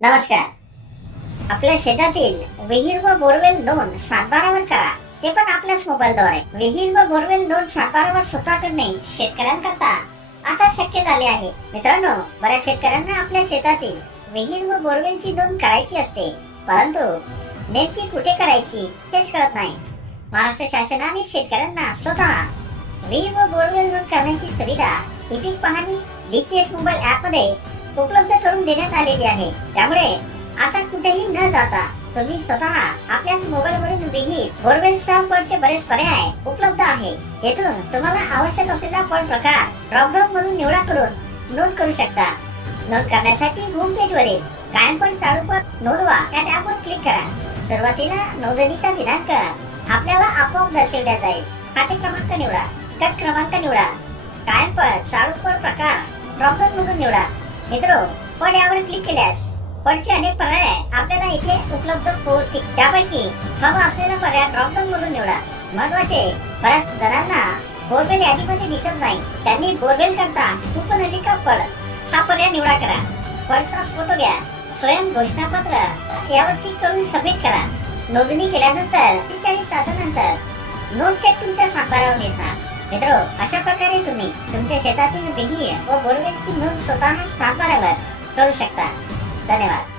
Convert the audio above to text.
नमस्कार आपल्या शेतातील विहीर व बोरवेल दोन सातबारावर करा ते पण आपल्याच मोबाईलद्वारे विहीर व बोरवेल दोन सातबारावर स्वतः करणे शेतकऱ्यांकरता आता शक्य झाले आहे मित्रांनो बऱ्याच शेतकऱ्यांना आपल्या शेतातील विहीर व बोरवेलची नोंद करायची असते परंतु नेमकी कुठे करायची हेच कळत नाही महाराष्ट्र शासनाने शेतकऱ्यांना स्वतः विहीर व बोरवेल नोंद करण्याची सुविधा ई पीक पाहणी डीसीएस मोबाईल ऍपमध्ये उपलब्ध करून देण्यात आलेली आहे. त्यामुळे आता कुठेही न जाता तुम्ही स्वतः आपल्याच मोबाईल वरून विहित बोरवेल पडचे बरेच पर्याय उपलब्ध आहे. येथून तुम्हाला आवश्यक असलेला पड प्रकार ड्रॉपडाऊन मधून निवडा करून नोंद करू शकता. नोंद करण्यासाठी होम पेज वरील कायमपण चालू पड नोंदवा या टॅबवर क्लिक करा. सुरुवातीला नोंदणीचा दिनांक आपल्याला आपोआप दर्शवला जाईल. खाते क्रमांक निवडा गट क्रमांक निवडा. कायमपण चालू पड प्रकार ड्रॉपडाऊन मधून निवडा. मित्र पण यावर क्लिक केल्यास पडचे अनेक पर्याय आपल्याला इथे उपलब्ध होतील. त्यापैकी हवा असलेला पर्याय ड्रॉपडाऊन मधून निवडा. महत्त्वाचे बऱ्याच जणांना बोरवेल यादीमध्ये दिसत नाही. त्यांनी बोरवेल करता उपनलिका पड हा पर्याय निवडा करा. पडचा फोटो घ्या. स्वयं घोषणापत्र. यावर क्लिक करून सबमिट करा. नोंदणी केल्यानंतर चाळीस तासानंतर नोंद चेक तुमच्या सातबारावर दिसणार. मित्र अशा प्रकारे तुम्ही तुमच्या शेतातील विहीर व बोरवेलची नोंद स्वतः सातबारावर करू शकता. धन्यवाद.